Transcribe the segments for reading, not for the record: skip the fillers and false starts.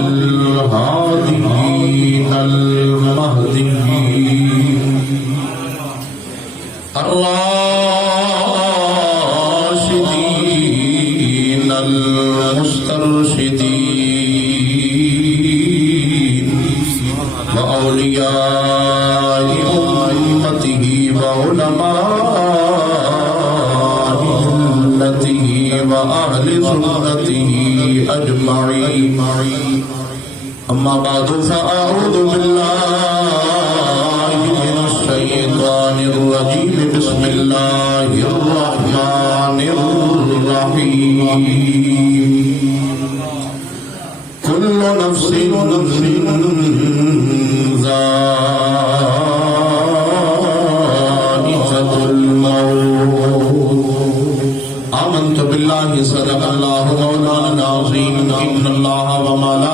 الهادين المهديين الراشدين المسترشدين وأولياء أمته وعلماء ملته وأهل سنته أجمعين أما بعد فأعوذ بالله من الشيطان الرجيم بسم الله الرحمن الرحيم كل نفس ذائقة الموت آمنت بالله صدق الله مولانا العظيم إن الله وملائكته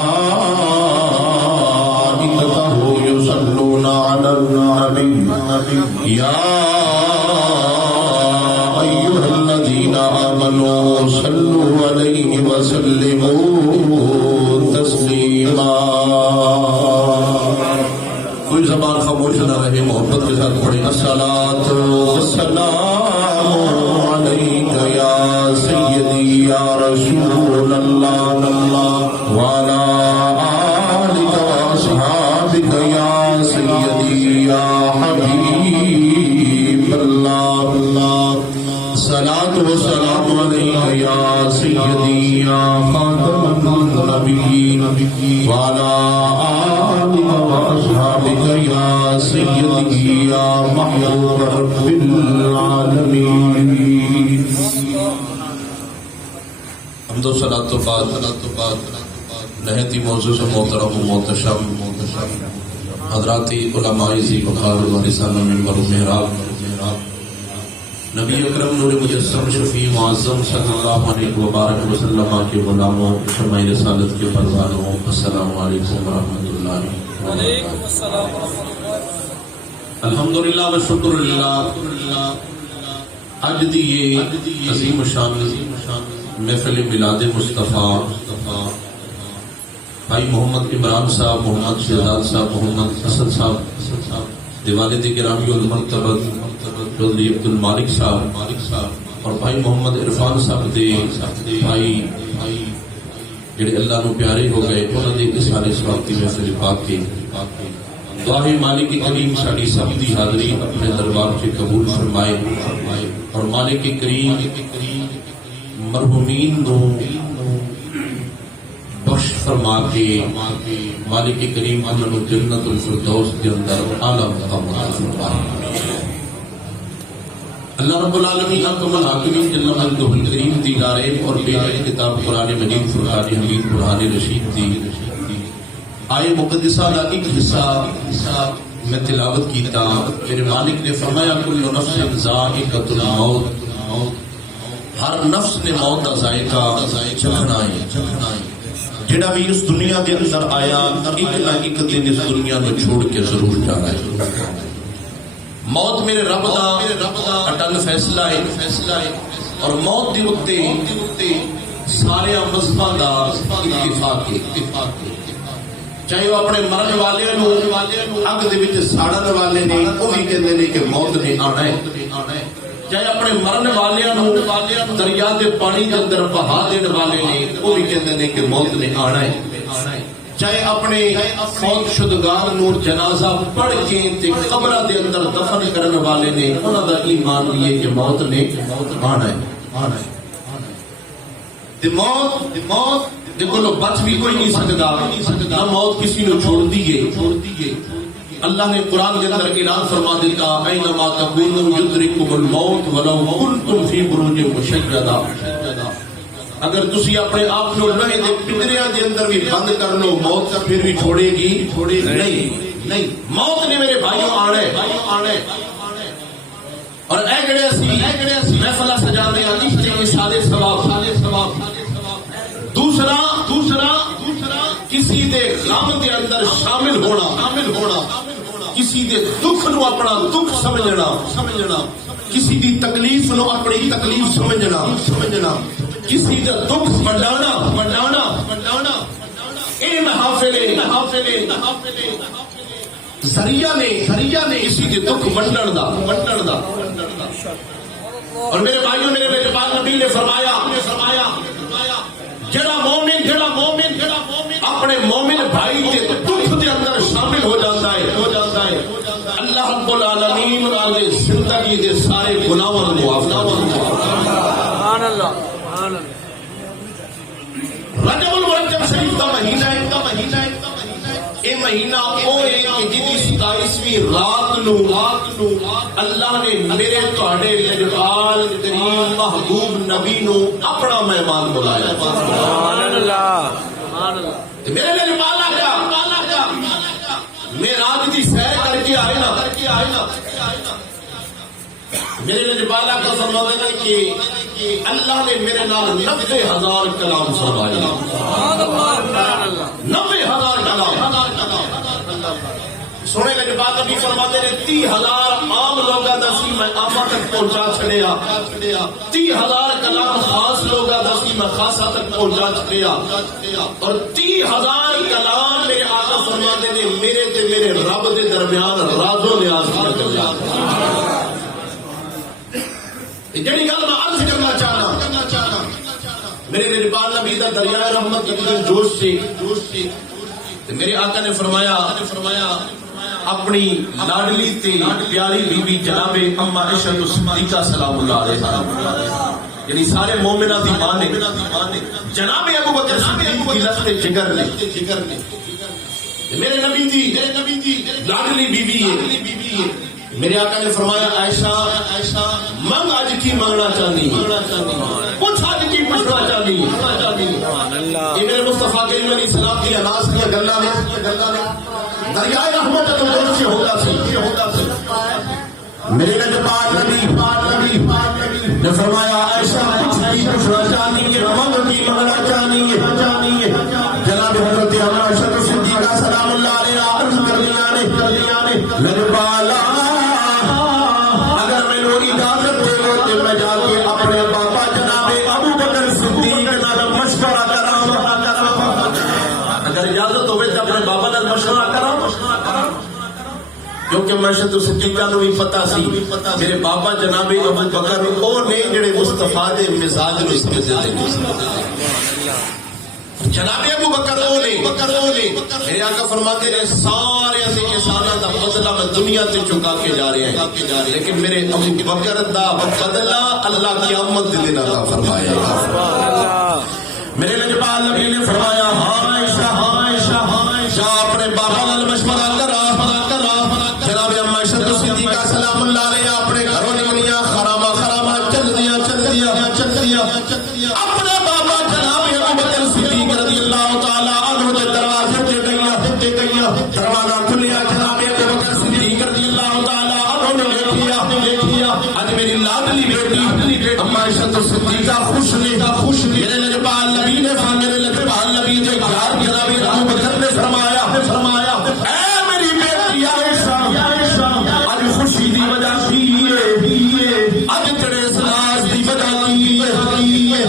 يصلون على النبي يا أيها الذين آمنوا صلوا عليه وسلموا تسلیما. کوئی زبان خاموش نہ رہے، محبت کے ساتھ پڑھیں الصلاۃ والسلام علیک یا سیدی یا رسول اللہ وعلی آلک واصحابک یا سیدی یا حبیب اللہ. الصلاۃ والسلام علیک یا سیدی یا خاتم النبیین وعلی آلک واصحابک یا سیدی یا محبوب رب العالمین. حمد و صلاۃ و بعد نہایتی معزز و محترم و محتشم حضرات علماء ذی وقار و رسالہ منبر و محراب، نبی اکرم نور مجسم شفیع معظم صلی اللہ علیہ وبارک وسلم کے غلاموں، شمع رسالت کے پروانوں، السلام علیکم ورحمۃ اللہ وبرکاتہ. الحمدللہ و شکر للہ. اج دی یہ عظیم شان محفل میلاد مصطفیٰ بھائی محمد عمران صاحب، محمد شہزاد صاحب، محمد حسن صاحب، والد گرامی المرتبت چودھری عبد المالک صاحب اور بھائی محمد عرفان صاحب دے بھائی جڑے اللہ نو پیارے ہو گئے، انہاں دے اس سارے سواگتی محفل پاک کے دعا ہے مالک کریم ساری سب دی حاضری اپنے دربار سے قبول فرمائے اور مالک کریم مرحومین نو بخش فرما کے مالک کریم انہاں نو جنت الفردوس کے اندر اعلی مقام عطا فرمائے. اللہ رب العالمین حکم الحاکمین جل مجدہ الکریم دی دارین اور بے نظیر کتاب قرآن مجید فرقان حمید برہان رشید دی آئے مقدسہ کا ایک حصہ میں تلاوت کیتا. میرے مالک نے فرمایا کل نفس ذائقۃ الموت، ہر نفس نے موت کا ذائقہ چکھنا ہے. جڑا بھی اس دنیا کے اندر آیا ایک نہ ایک دن اس دنیا کو چھوڑ کے ضرور جانا ہے. موت میرے رب دا اٹل فیصلہ ہے اور موت دی اتے سارے مذہباں دا اتفاق ہے. چاہے وہ اپنے مرن والے اگ دے وچ ساڑن والے نے وہ بھی کہندے نے کہ موت نے آنا ہے. چاہے اپنے مرن والے دریا دے پانی دے اندر بہا دین والے نے وہ بھی کہندے نے کہ موت نے آنا ہے. چاہے اپنے فوت شدگان نور جنازہ پڑھ کے تے قبرہ دے اندر دفن کرنے والے نے انہاں دا ایمان یہ کہ موت نے آنا ہے. موت دے کولوں بچ بھی کوئی نہیں سکتا، نہ موت کسی نو چھوڑ دیے. اللہ نے قرآن کے اندر اعلان فرما دیتا اینما تکونوا یدرککم الموت ولو کنتم فی بروج مشیدہ. اگر تسی اپنے آپ کو لوہے دے پنجریاں دے اندر بھی بند کر لو، موت کا پھر بھی چھوڑے گی نہیں. موت نے میرے بھائیوں آنا ہے. اور اے گڑے اسی محفلہ سجا دے عشق کے سادے ثواب. دوسرا کسی دے غم دے اندر شامل ہونا، کسی دے دکھ نو اپنا دکھ سمجھنا، کسی دی تکلیف نو اپنی تکلیف سمجھنا، کسی دا دکھ بڑھانا. یہ محافل ذریعہ نے اسی کے دکھ ونڈن دا اور میرے بھائیوں میرے پاک نبی نے فرمایا جڑا مومن اپنے مومن بھائی کے دکھ دے اندر شامل ہو جاتا ہے اللہ رب العالمین والے زندگی دے سارے گناہوں کو معاف سبحان اللہ رجب المرجب شریف کا مہینہ یہ مہینہ وہ ہے کہ جدی 27ویں رات نو اللہ نے میرے تواڈے لجپال کریم محبوب نبی نو اپنا مہمان بلایا سبحان اللہ میرے لجپال آقا میں رات دی سیر کر کے آئے نا میرے لجپال آقا فرماتے ہیں کہ اللہ نے میرے نال 90,000 کلام فرمائے 90,000 کلام سونے لجپال نبی فرماتے ہیں 30,000 عام لوگا دسی میں عامہ تک پہنچا چھڑیا 30,000 کلام خاص لوگا دسی میں خاصہ تک پہنچا چھڑیا اور 30,000 کلام میرے آقا فرماتے ہیں میرے تے میرے رب دے درمیان رازو نیاز کیا کریا جڑی گل میں عرض کرنا چاہنا میرے لجپال نبی دا دریائے رحمت اتنے جوش سے میرے آقا نے فرمایا اپنی لاڈلی تے پیاری بی بی جناب اما عائشہ صدیقہ سلام اللہ علیہا یعنی سارے مومنہ دی ماں نے جناب ابو بکر صدیق کی لخت جگر نے میرے نبی دی لاڈلی بی بی ہے میرے آقا نے فرمایا عائشہ منگ آج کی منگنا چاہنی کچھ آج کی پوچھنا چاہنی یہ میرے مصطفیٰ کریم علیہ السلام کی اناس کی گلہ میں دریائے رحمت سے ہوتا سی میرے لجپال نبی نے فرمایا عائشہ کچھ کی پوچھنا چاہنی ہے منگ کی منگنا چاہنی ہے جناب حضرت اما عائشہ صدیقہ سلام اللہ علیہا عرض کر دیا نے لجپالا اجازت دے گو کہ میں جا کے اپنے بابا جناب ابو بکر صدیق نال مشورہ کراں اگر اجازت ہوے تے اپنے بابا نال مشورہ کراں کیونکہ میں شد صدیقہ نو بھی پتہ سی میرے بابا جناب ابو بکر او نے جڑے مصطفیٰ دے مزاج نو اس کے دے جناب ابو بکر او نے میرے آقا فرماتے ہیں سارے اسی احساناں دا بدلہ میں دنیا تے چکا کے جا رہے ہیں لیکن میرے ابو بکر دا بدلہ اللہ کی آمد دے دن عطا فرمایا میرے لجپال نبی نے فرمایا ہاں عائشہ جا اپنے بابا نال مشورہ کرا جناب اما عائشہ صدیقہ سلام اللہ علیہا اپنے گھروں نکلیاں خرامہ چل دیا اپنے بابا جناب ابو بکر صدیق رضی اللہ تعالی عنہ کے دروازے تے گیا دروازہ کھلیا جناب ابو بکر صدیق رضی اللہ تعالی عنہ نے دیکھیا اج میری لاڈلی بیٹی اما عائشہ صدیقہ خوش میرے لجپال نبی نے یار جناب ابو بکر نے فرمایا اے میری بیٹی عائشہ اج خوشی دی وجہ کی ہے اج تیرے سلاس دی وجہ کی ہے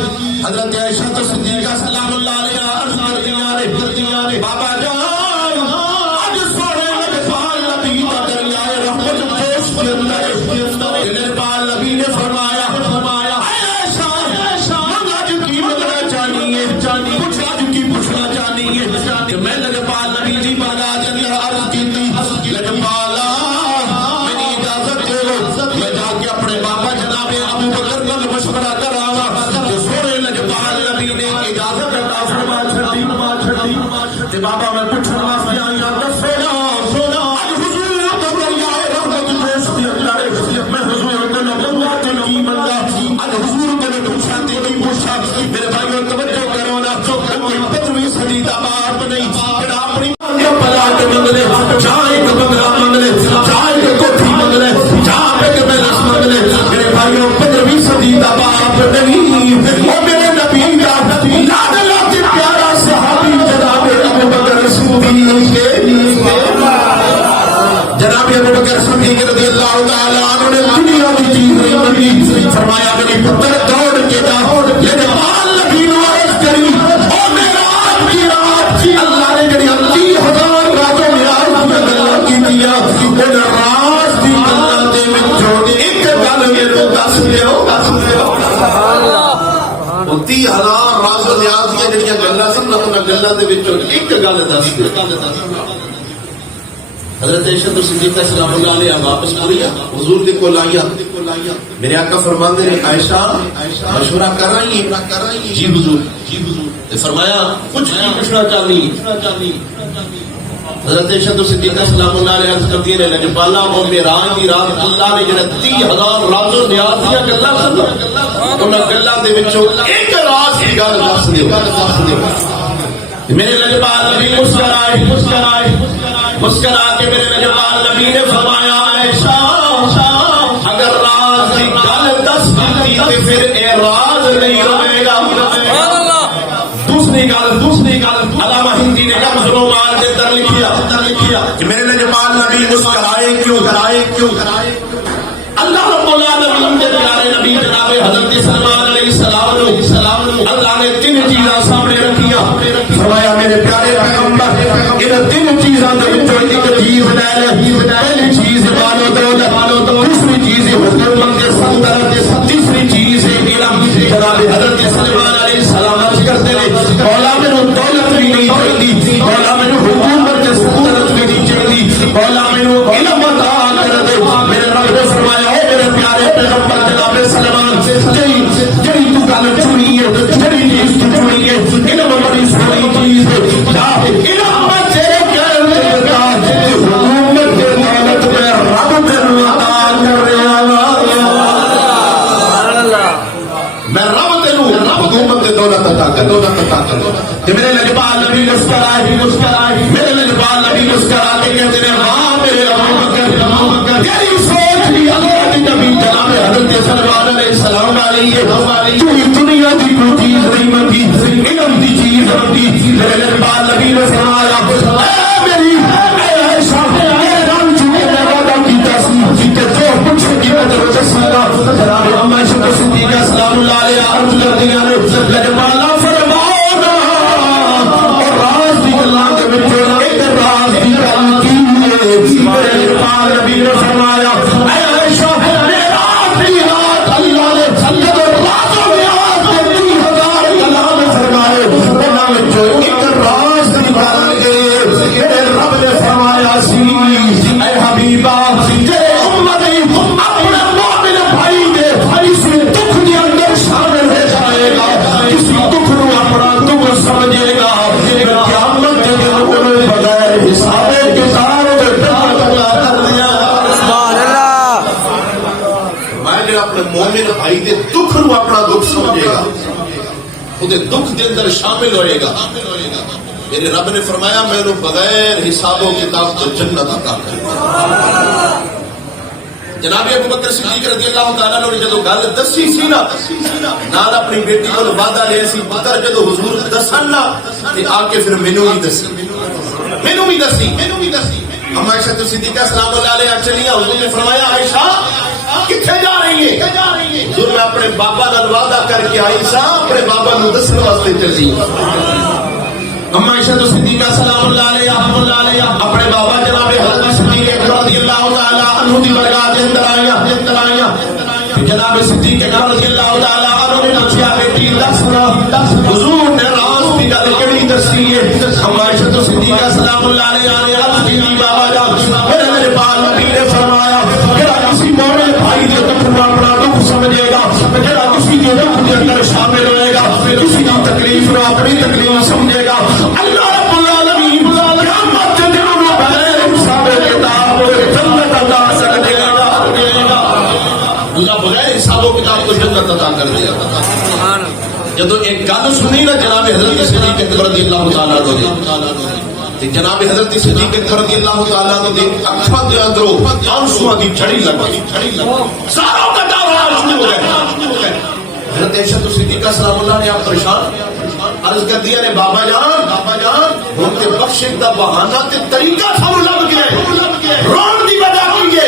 حضرت عائشہ صدیقہ سلام اللہ علیہا عرض کر دیا نے بابا جان اج سونے لجپال نبی دا دریائے رحمت جوش کے اندر لجپال نبی نے فرمایا عائشہ منگ اج کی منگنا چاہنی ہے کچھ اج کی پوچھنا چاہنی ہے کہ میں لجپال نبی دی بارگاہ کے اندر عرض کی لجپالا میری اجازت دے میں جا کے اپنے بابا جناب ابو بکر نال مشورہ کراں سونے لجپال نبی نے اجازت عطا فرما چھڈی تے بابا میں پوچھن واسطے آیا دسو نا اج حضور دا دریائے رحمت جوش دے اندر میں حضور کو نبوت کی منگا اج حضور کو پوچھا تے کی پوچھا میرے بھائیو توجہ کرو نا کوئی 15ویں صدی دا باپ نہیں جڑا اپنی پلاٹ منگ لے چاہے کہ بنگلہ منگ لے چاہے کہ کوٹھی منگ لے چاہے کہ پیلس منگ لے میرے بھائیو 15ویں صدی دا باپ نہیں وہ میرے نبی دا لاڈلا تے پیارا صحابی جناب ابو بکر صدیق رضی اللہ تعالی عنہ نے دنیا کی چیز نہیں منگی فرمایا میرے پتر دوڑ کے جا لجپال نبی نو عرض کری او میرا کی رات اللہ گلاں دے وچوں ایک گل دس دے حضرت عائشہ صدیقہ سلام اللہ علیہ واپس آئی حضور دے کول آئی میرے آقا فرماندے نے عائشہ مشورہ کر رہی ہے جی حضور فرمایا کچھ نہیں پوچھنا چاہنی حضرت عائشہ صدیقہ سلام اللہ علیہ عرض کرتی ہے لجپالا وہ معراج دی رات اللہ نے جڑا 30,000 راز و نیاز دیا گلاں سن انہاں گلاں دے وچوں ایک راز دی گل دس دیو میرے لجپال نبی مسکرا کے میرے لجپال نبی نے فرمایا عائشہ اگر راز کی گل دس دیتی تو پھر اے راز نہیں رہے گا دوسری گل علامہ ہندی نے کم ظلمات کے اندر لکھیا کہ میرے لجپال نبی مسکرائے کیوں اللہ رب العالمین کے پیارے نبی جناب حضرت سلمان علیہ السلام اللہ نے 3 چیزاں سامنے رکھیاں فرمایا میرے پیارے پیغمبر ان 3 چیزاں دے وچوں ایک چیز لے پہلی چیز مالو دوسری چیز حکومت کے سلطنت تیسری چیز علم جناب حضرت سلمان علیہ السلام عرض کرتے ہیں مولا مینوں دولت بھی نہیں چاہیے مولا مینوں حکومت کے سلطنت بھی نہیں چاہیے مولا مینوں علم عطا کر دے میرے رب نے فرمایا اے میرے پیارے پیغمبر جناب سلمان جڑی تو گل چنی ہے جڑی چیز تو چنی ہے علم بڑی سونی چیز ہے جا علم بچے کر دیتا حکومت کے دولت میں رب تینوں عطا کر رہا میں رب تینوں حکومت کے دولت عطا کر کہ میرے لجپال نبی مسکرائے میرے لجپال نبی مسکرا کے کہتے ہیں ہاں میرے ابو بکر تیری سوچ بھی اللہ کی نبی جناب حضرت سلمان علیہ السلام علیہ دنیا کی کوئی چیز نہیں منگی علم کی چیز منگی میرے لجپال نبی نے فرمایا اے میری عائشہ میرے رب چنے نے وعدہ کیتا سی کہ جو کچھ کی میں دساں گا جناب اما عائشہ صدیقہ سلام اللہ علیہ عرض کردیاں نے لجپال فرماؤ نا اور راز دی گلاں دے وچ ایک راز دی گل کی میرے لجپال نبی نے فرمایا اے عائشہ میرا رات اللہ نے جب راز و نیاز دے 30,000 کلام فرمائے انہاں وچوں ایک راز دی گل گئی میرے رب نے فرمایا سی اے حبیبا جے امت اپنے مومن بھائی دے کسی دکھ دے اندر شامل ہو جائے گا کسی دکھ نو اپنا دکھ سمجھے گا قیامت کے دن انہیں بغیر حساب کتاب کے جنت عطا کر دیا سبحان اللہ میں اپنے مومن بھائی دے دکھ نو اپنا دکھ سمجھے گا وہ دکھ دے اندر شامل ہوئے گا میرے رب نے فرمایا میں انہوں بغیر حساب و کتاب تو جنت عطا کر دیا جناب ابو بکر صدیق رضی اللہ تعالیٰ نے جدو گل دسی سی نا نال اپنی بیٹی کو وعدہ لیا سی پتر جدو حضور دسن نا تے آ کے پھر مینوں بھی دسی اما عائشہ صدیقہ سلام اللہ علیہ چلیاں حضور نے فرمایا عائشہ کتھے جا رہی ہے حضور میں اپنے بابا نال وعدہ کر کے آئی سا اپنے بابا نوں دسن واسطے چلی اما عائشہ صدیقہ سلام اللہ علیہ اپنے بابا جناب حضرت صدیق رضی اللہ تعالی عنہ دی برکات کے اندر آئیاں جناب صدیق رضی اللہ تعالی عنہ نے پوچھا بیٹی دس حضور نے راز کی گل کیڑی دسی ہے اما عائشہ صدیقہ سلام اللہ علیہ عرض کی بابا جان میرے پاک نبی نے فرمایا جڑا کسی مومن بھائی دے دکھ نو اپنا دکھ سمجھے گا جڑا کسی کے دکھ دے اندر شامل ہوئے گا کسی کی تکلیف نو اپنی تکلیف سمجھے گا اللہ رب العالمین قیامت کے دن میں بغیر حساب کتاب جنت عطا کر دے گا اللہ بغیر حساب و کتاب کو جنت عطا کر دے گا جدو ایک گل سنی نا جناب حضرت صدیق رضی اللہ تعالیٰ عنہ جناب حضرت صدیق رضی اللہ تعالیٰ عنہ اکھاں دے اندروں آنسواں دی جھڑی لگی ساروں کا دعویٰ شروع ہو گیا حضرت عائشہ صدیقہ سلام اللہ نے آپ پریشان عرض کر دیا نے بابا جان ہم تے بخشش دا بہانہ تے طریقہ سانوں لب گیا رون دی وجہ کی ہے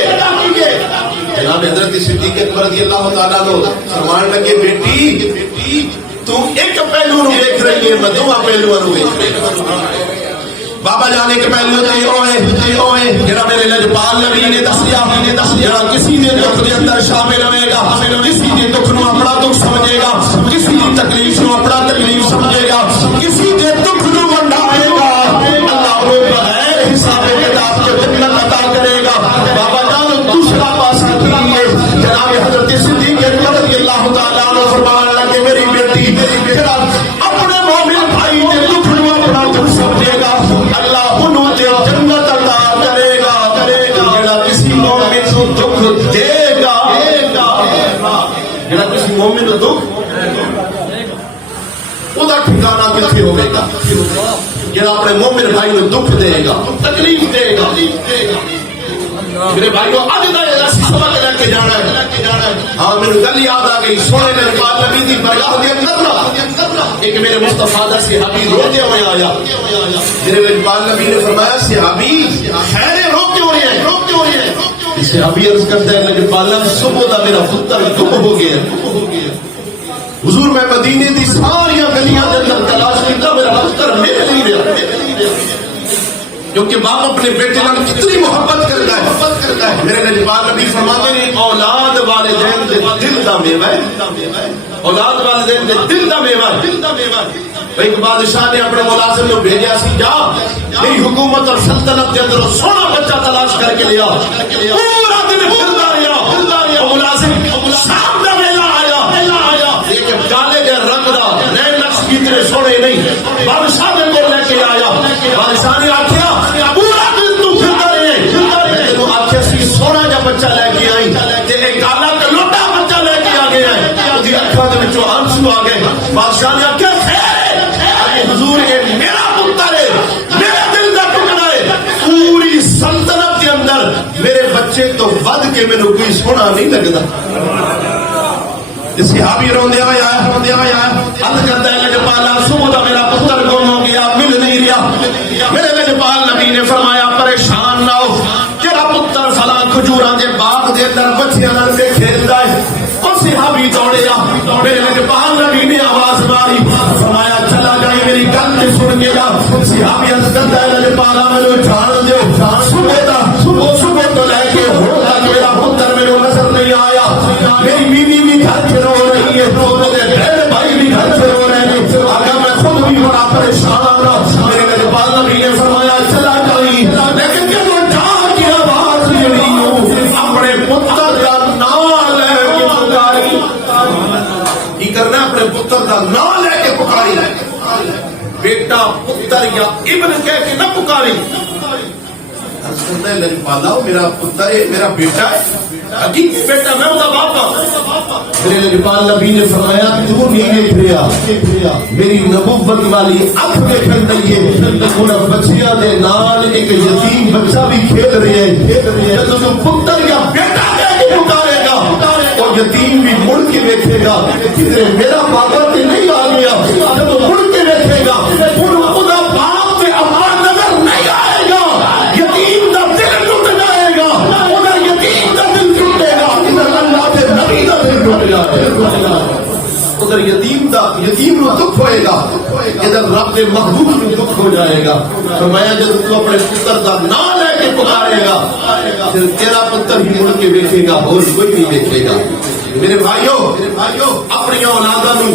جناب حضرت صدیق رضی اللہ تعالیٰ عنہ فرمان لگے بیٹی تو ایک پہلو نو دیکھ رہی ہے میں دو پہلو نو دیکھ رہی ہوں بابا جانے کے پہلو تے اوئے جڑا میرے لجپال نبی نے دسیا جڑا کسی دے دکھ دے اندر شامل ہوئے گا کسی دے دکھ نو اپنا دکھ سمجھے گا کسی دی تکلیف نو اپنا تکلیف سمجھے گا کسی دے دکھ نو میرے بھائی کو دکھ دے گا، تکلیف دے گا۔ میرے بھائی کو اج دا ایسی سبق لے کے جانا ہے۔ ہاں میرے گل یاد آ گئی، سونے میرے پاک نبی دی برگاہ دے اندر ایک میرے مصطفیٰ دا صحابی روتے ہوئے آیا۔ میرے پاک نبی نے فرمایا صحابی خیر رو کیوں رہے ہیں، رو کیوں رہے ہیں؟ صحابی عرض کرتا ہے کہ پالا صبح دا میرا پتر گم ہو گیا۔ حضور میں مدینے دی ساری گلیاں دے اندر تلاش کیتا، میرا پتر مل نہیں رہا، کیونکہ باپ اپنے بیٹے نال کتنی محبت کرتا ہے۔ میرے نجبان نبی فرماتے ہیں اولاد والدین دے دل دا میوہ ہے، اولاد والدین دے دل دا میوہ ہے۔ ایک بادشاہ نے اپنے ملازم کو بھیجا سی، جا میری حکومت اور سلطنت کے اندر سونا بچہ تلاش کر کے لیا۔ پورا دن پھردا رہا، ملازم شام دا ویلا آیا، لیکن کالے دے رنگ دا نئے نقش کیتے سونے نہیں، بادشاہ نے کو لے کے آیا۔ بادشاہ نے آکھیا پورا دن تو پھردا رہے، تو آکھیا سی سونا جا بچہ لے کے آئی تے ایک کالا کلوٹا بچہ لے کے آ گیا ہے، دی اکھاں دے وچوں آنسو آ گئے۔ بادشاہ نے آکھیا حضور یہ میرا پتر ہے، میرے دل کا ٹکڑا ہے، پوری سلطنت کے اندر میرے بچے تو ود کے میرے کوئی سونا نہیں لگتا۔ صحابی روندے ہوئے آیا، عرض کرتا ہے لجپالا صبح دا میرا پتر گم ہو گیا، مل نہیں رہا۔ میرے لجپال نبی نے فرمایا پریشان نہ ہو، تیرا پتر فلاں کھجوراں دے باغ دے اندر بچیاں نال کھیلدا ہے۔ اور صحابی دوڑے آ، میرے لجپال نبی نے آواز ماری، فرمایا چلا جائے میری گل تے سن کے جا۔ صحابی عرض کرتا ہے لجپالا مینوں جان دیو، صبح تو لے کے ہن تک میرا پتر میرے نظر نہیں آیا۔ میری بیوی بھی گھر سے رو رہی ہے، میرے بہن بھائی بھی گھر سے رو رہے ہیں، آگا میں خود بھی بڑا پریشان آ رہا۔ میرے لجپال نبی نے فرمایا چلا جائی، لیکن جب ڈھا کی آواز جڑی ہوں اپنے پتر کا نام لے کے پکاری، کی کرنا اپنے پتر کا نام لے کے پکاری، بیٹا پتر یا ابن کہہ کے نہ پکاری۔ لجپالا میرا پتر ہے، میرا بیٹا ہے، حقیقی بیٹا میں ہوتا باپا۔ میرے لجپال نبی نے فرمایا تو نہیں دیکھ رہا، میری نبوت والی اکھ دیکھن دئیے، انہاں بچیاں دے نال ایک یتیم بچہ بھی کھیل رہے ہیں۔ جب تو پتر یا بیٹا کہہ کے پکارے گا اور یتیم بھی مڑ کے دیکھے گا کہ میرا بابا تے نہیں آ گیا، جب مڑ کے دیکھے گا خدا باپ سے اپنا نظر نہیں آئے گا، یتیم دا دل ٹوٹ جائے گا، ادھر یتیم دا دل ٹوٹے گا، ادھر اللہ کے نبی دا دل ٹوٹ جائے گا، ادھر یتیم نو دکھ ہوئے گا، ادھر رب کے محبوب نو دکھ ہو جائے گا۔ فرمایا جب تو اپنے پتر دا نام لے کے پکارے گا پھر تیرا پتر ہی مڑ کے دیکھے گا، اور کوئی نہیں دیکھے گا۔ میرے بھائیو اپنی اولاداں نو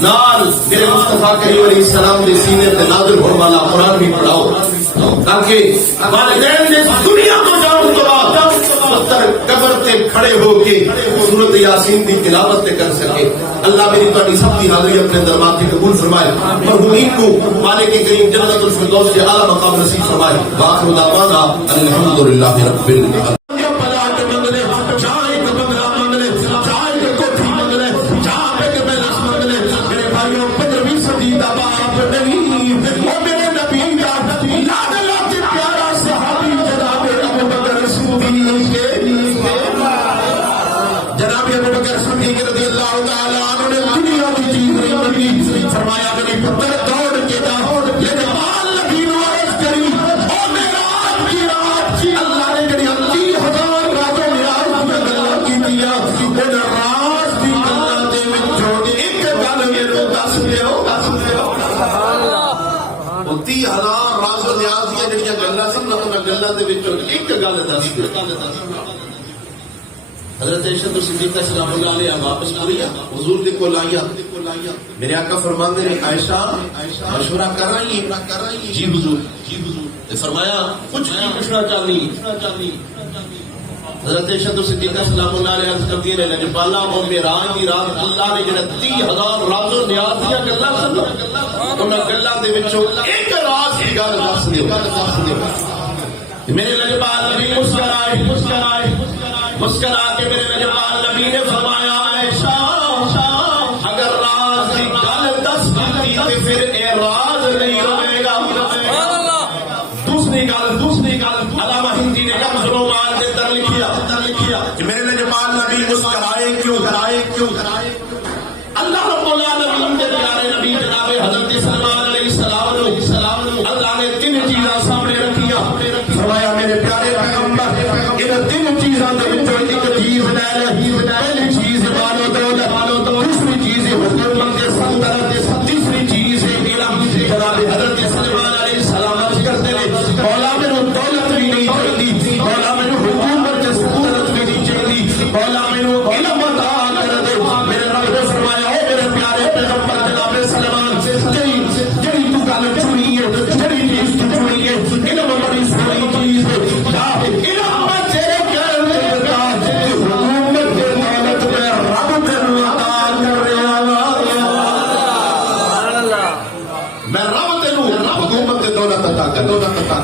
نال میرے مصطفیٰ کریم علیہ السلام دے سینے تے نازل ہونے والا قرآن بھی پڑھاؤ، تاکہ والدین نے دنیا کو جان تو بعد پتر قبر تے کھڑے ہو کے سورۃ یاسین دی تلاوت کر سکے۔ اللہ میری تہاڈی سب دی حاضری اپنے دربار میں قبول فرمائے، مرحومین کو مالک کریم جنت الفردوس کے اعلی مقام نصیب فرمائے۔ وآخر دعوانا الحمدللہ رب العالمین۔ حضرت عائشہ صدیقہ سلام اللہ علیہ واپس پوری حضور دے کول آیا، میرے آقا فرماندے نے عائشہ مشورہ کر رہی ہے؟ جی حضور، تے فرمایا کچھ نہیں پوچھنا چاہنی؟ حضرت عائشہ صدیقہ سلام اللہ علیہ عرض کرتی ہے لجپالا او معراج دی رات اللہ نے جڑا 30,000 راز و نیاز دی گلاں سنو، انہاں گلاں دے وچوں ایک راز دی گل دس دیو۔ میرے لجپال نبی مسکرا کے میرے لجپال نبی نے فرمایا عائشہ اگر راز کی گل دس دیتی تو پھر اے راز نہیں رہے گا۔ دوسری گل علامہ ہندی نے لفظ و مال کے اندر لکھیا کہ میرے لجپال نبی مسکرائے کیوں اللہ رب العالمین کے پیارے نبی جناب حضرت سلمان علیہ السلام اللہ نے تین چیزاں سامنے رکھیاں. فرمایا میرے پیارے پیغمبر ان تین چیزاں دے وچوں ایک چیز لے. پہلی چیز عبادت، دوسری چیز حکومت سلطنت، تیسری چیز علم. جناب حضرت سلمان علیہ السلام عرض کرتے ہیں مولا میرے دولت بھی نہیں چاہیے، مولا میرے حکومت سلطنت بھی نہیں چاہیے، مولا میرے علم عطا کر دے. میرے رب نے فرمایا اے میرے پیارے پیغمبر جناب سلمان جڑی تو گل چنی ہے، جڑی چیز تو چنی ہے، علم بڑی سونی چیز ہے. علم بچے کر دیتا حکومت کے دولت میں رب تینوں عطا کر رہا. میں رب تینوں حکومت کے دولت عطا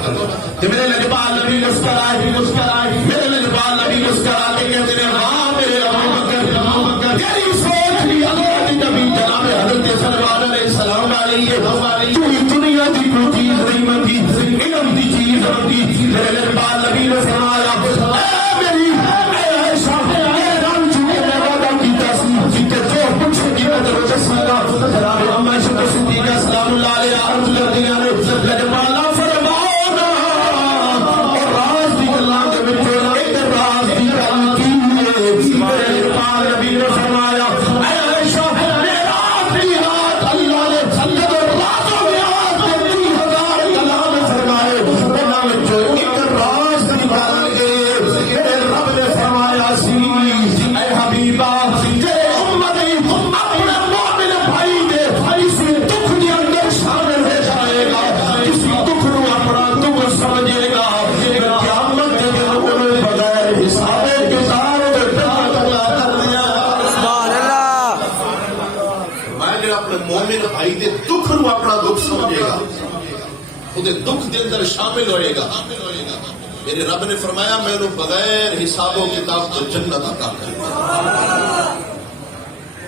کر کہ میرے لجپال نبی مسکرائے میرے لجپال نبی مسکرا کے کہتے ہیں ہاں میرے ابو بکر تیری سوچ بھی اللہ کی نبی جناب حضرت سلمان علیہ السلام علیہ دنیا کی کوئی چیز نہیں منگی، علم کی چیز منگی. میرے لجپال نبی نے فرمایا اے میری عائشہ میرے رب چکے نے وعدہ کیتا سی کہ جو کچھ کی میں تجھے دسوں گا. جناب اما عائشہ صدیقہ سلام اللہ علیہا عرض کردیاں نے لجپال فرماؤ نا اور راز دی گلاں دے وچوں ایک راز دی گل کی ہے. میرے لجپال نبی نے فرمایا اے عائشہ میرا آخری رات اللہ نے جب راتوں میں آج 30,000 کلام فرمائے انہاں وچوں ایک راز دی گل ہے. میرے رب نے فرمایا سی اے حبیبا تیرے امتی اپنے مومن بھائی دے کسی دکھ دے اندر شامل ہو جائے گا، کسی دکھ نو اپنا دکھ سمجھے گا. قیامت کے دن انہیں بغیر حساب کتاب دے جنت عطا کر دیا. سبحان اللہ. میں جو اپنے مومن بھائی دے دکھ نو اپنا دکھ سمجھے گا، وہ دکھ دے اندر شامل ہوئے گا. میرے رب نے فرمایا میں انہوں بغیر حساب و کتاب تو جنت عطا کر دیا.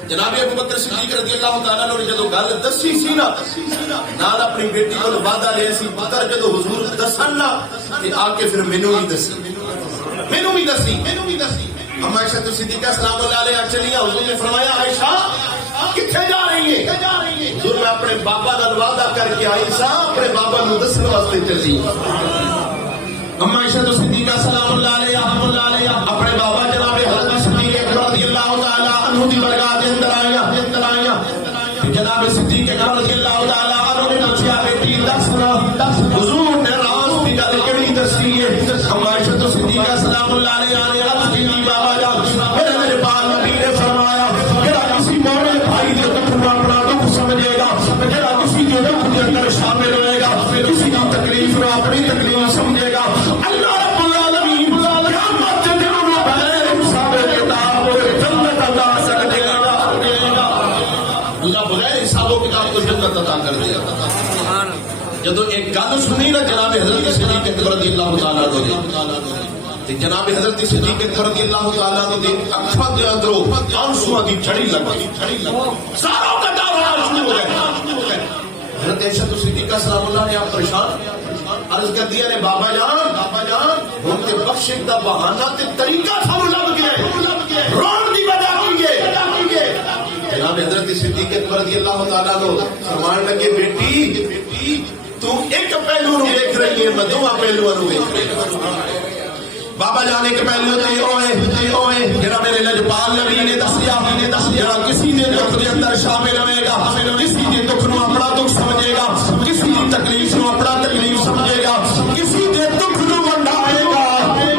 جناب ابو بکر صدیق رضی اللہ تعالیٰ نے جدو گل دسی سی نا نال اپنی بیٹی کو وعدہ لیا سی پتر جدو حضور دسن نا آ کے پھر مینوں بھی دسی. اما عائشہ تو صدیقہ سلام اللہ علیہا چلی. حضور نے فرمایا عائشہ کتنے جا رہی ہے؟ حضور میں اپنے بابا نال وعدہ کر کے آئی سا اپنے بابا نو دسن واسطے چلی. اما عائشہ تو صدیقہ سلام اللہ علیہا اپنے بابا جناب حضرت صدیق رضی اللہ تعالیٰ عنہ دی برگاہ دے اندر آئیاں. جناب صدیق رضی اللہ تعالیٰ عنہ نے پوچھا بیٹی دسنا حضور نے راز کی گل کیڑی دسی ہے؟ اما عائشہ تو صدیقہ سلام اللہ علیہا نے عرض کی بابا جان میرے پاک نبی نے فرمایا جڑا کسی مومن بھائی دے دکھ نو اپنا دکھ سمجھے گا، جڑا کسی دے دکھ دے اندر شامل ہوئے گا، کسی کی تکلیف نو اپنی تکلیف سمجھے گا، اللہ رب العالمین قیامت کے دن میں بغیر حساب کتاب جنت عطا کر دے گا. اللہ بغیر حساب و کتاب کو جنت عطا کر دے گا. جدو ایک گل سنی نا جناب حضرت صدیق اکبر رضی اللہ تعالیٰ عنہ جناب حضرت صدیق اکبر رضی اللہ تعالیٰ عنہ دے اکھاں دے اندروں آنسواں دی جھڑی لگی، ساروں کا ڈالا شروع ہو گیا. حضرت عائشہ صدیقہ سلام اللہ نے آپ پریشان عرض کر دیا نے بابا جان ہم تے بخشش دا بہانہ تے طریقہ سانو لب گیا ہے، رون دی وجہ کی ہے. جناب حضرت صدیق اکبر رضی اللہ تعالیٰ عنہ فرمان لگے بیٹی تو ایک پہلو نو دیکھ رہی ہے میں دو پہلوؤں نو دیکھ رہی ہوں. بابا جان ایک پہلو تے ہوئے جڑا میرے لجپال نبی نے دسیا جڑا کسی دے دکھ دے اندر شامل ہوئے گا، کسی دے دکھ نو اپنا دکھ سمجھے گا، کسی دی تکلیف نو اپنا تکلیف سمجھے گا، کسی دے دکھ نو ونڈائے گا،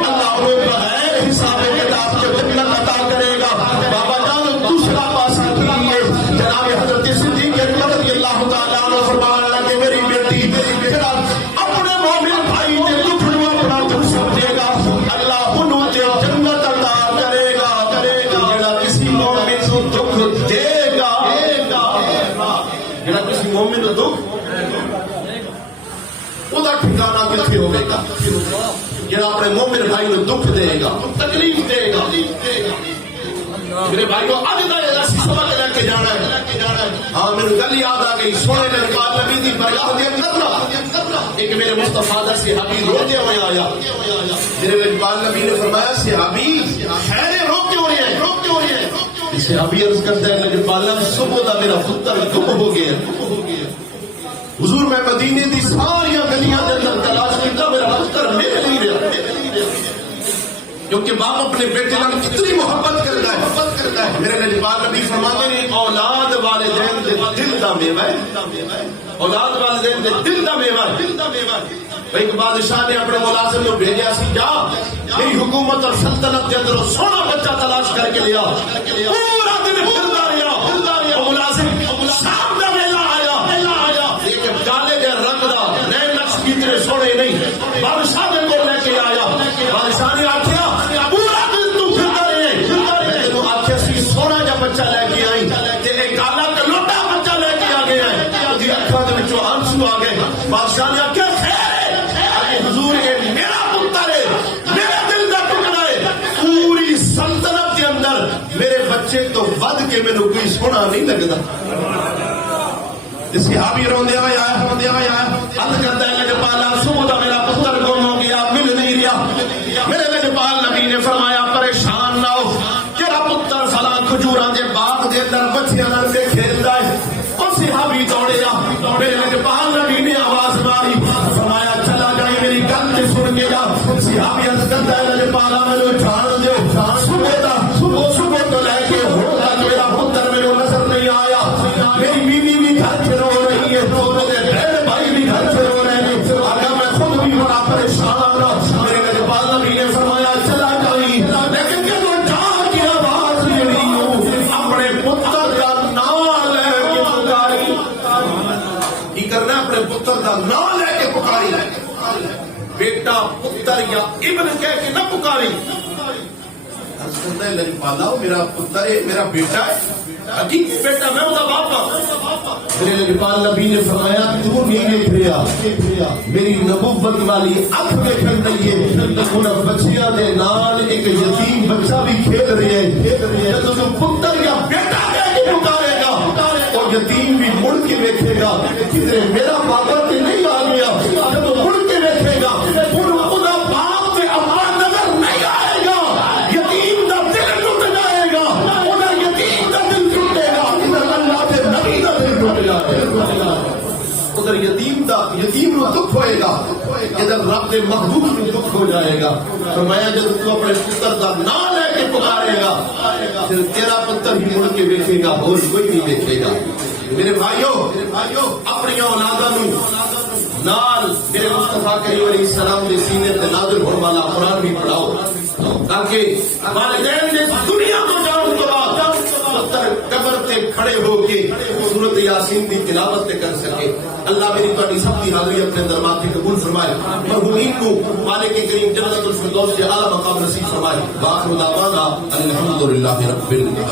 اللہ وہ بغیر حساب کتاب کے جنت عطا کرے گا. بابا جان دوسرا پاسا کی ہے جناب حضرت صدیق اکبر رضی اللہ تعالیٰ عنہ فرمان لگے میری بیٹی جڑا اپنے مومن بھائی دے دکھ نو اپنا دکھ سمجھے گا اللہ انہوں تے جنت عطا کرے گا. جڑا کسی مومن کو دکھ دے گا، جڑا کسی مومن کو دکھ وہ ٹھکانا کتنے ہوئے گا. جڑا اپنے مومن بھائی کو دکھ دے گا، تکلیف دے گا. میرے بھائی کو اج دا سبق لے کے جانا ہے. ہاں میرے گل یاد آ گئی کہ سونے نے پاک نبی دی برگاہ دے کرنا ایک میرے مصطفیٰ دا صحابی روتے ہوئے آیا میرے پاک نبی نے فرمایا صحابی خیر رو کیوں رہے ہیں صحابی عرض کرتا ہے کہ پاک صبح دا میرا پتر گم ہو گیا حضور میں مدینے دی ساری گلیاں دے اندر تلاش کیتا میرا پتر مل نہیں رہا کیونکہ باپ اپنے بیٹے نال کتنی محبت کرتا ہے میرے نبی پاک نبی فرماتے ہیں اولاد والدین دے دل دا میوہ ہے اولاد والدین دے دل دا میوہ ہے ایک بادشاہ نے اپنے ملازم کو بھیجا سی جا میری حکومت اور سلطنت کے اندر سونا بچہ تلاش کر کے لیا پورا دن پھردا رہا ملازم شام دا ویلا آیا لیکن کالے دے رنگ دا نئے نقش کی طرح سونے نہیں بادشاہ نے کو لے کے آیا بادشاہ نے آخیا پورا دن تو پھردا رہے تینوں آخیا سی سونا جا بچہ لے کے آئی تے ایک کالا کلوٹا بچہ لے کے آ گیا ہے دی اکھاں دے وچوں آنسو آ گئے بادشاہ نے آخیا حضور یہ میرا پتر ہے میرے دل کا ٹکڑا ہے پوری سلطنت کے اندر میرے بچے تو ود کے میرے کوئی سونا نہیں لگتا صحابی روندے ہوئے آیا عرض کرتا ہے کہ پالا صبح دا میرا پتر گم ہو گیا مل نہیں رہا میرے لجپال نبی نے فرمایا پریشان نہ ہو تیرا پتر فلاں کھجوراں دے باغ دے اندر بچیاں نال کھیلدا ہے او صحابی دوڑے میرے لجپال نبی نے آواز ماری فرمایا چلا جائے میری گل تے سن کے جا صحابی عرض کرتا ہے لجپالا مینوں جھان دیو صبح تو لے کے ہن تک میرا پتر میرے نظر نہیں آیا میری بیوی بھی گھر سے رو رہی ہے میرے بھائی بھی گھر سے رو رہے ہیں آگا میں خود بھی بڑا پریشان میرے لجپال نبی نے فرمایا چلا جائیں لیکن جب جا کی آواز جڑی ہوں اپنے پتر کا نام لے کے پکاری کی کرنا اپنے پتر کا نام لے کے پکاری بیٹا پتر یا ابن کہہ کے نہ پکاری لجپالا میرا پتر ہے میرا بیٹا ہے حقیقی بیٹا میں اس کا باپ میرے لجپال نبی نے فرمایا تو نہیں دیکھ رہا میری نبوت والی اکھ دیکھن رہی ہے ان بچیاں دے نال ایک یتیم بچہ بھی کھیل رہے ہیں جب تو پتر یا بیٹا کہہ کے پکارے گا اور یتیم بھی مڑ کے دیکھے گا کدھر میرا بابا تے نہیں آ گیا جب مڑ کے دیکھے گا خدا باپ سے اپنا نظر نہیں آئے گا یتیم کا دل ٹوٹ جائے گا ادھر یتیم کا دل ٹوٹے گا ادھر اللہ کے نبی کا دل ٹوٹ جائے گا ادھر یتیم نو دکھ ہوئے گا ادھر رب کے محبوب نو دکھ ہو جائے گا فرمایا جب تو اپنے پتر کا نام لے کے پکارے گا پھر تیرا پتر ہی مڑ کے دیکھے گا اور کوئی نہیں دیکھے گا میرے بھائیوں اپنی اولاداں نال میرے مصطفیٰ کریم علیہ السلام کے سینے تے نازل ہونے والا قرآن بھی پڑھاؤ تاکہ والدین نے دنیا کو جاؤ تو بعد پتر قبر تے کھڑے ہو کے سورۃ یاسین کی تلاوت کر سکے اللہ میری تہاڈی سب کی حاضری اپنے دربار میں قبول فرمائے مرحومین کو مالک کریم جنت الفردوس کے اعلی مقام نصیب فرمائے باخر دعوانا الحمدللہ رب العالمین.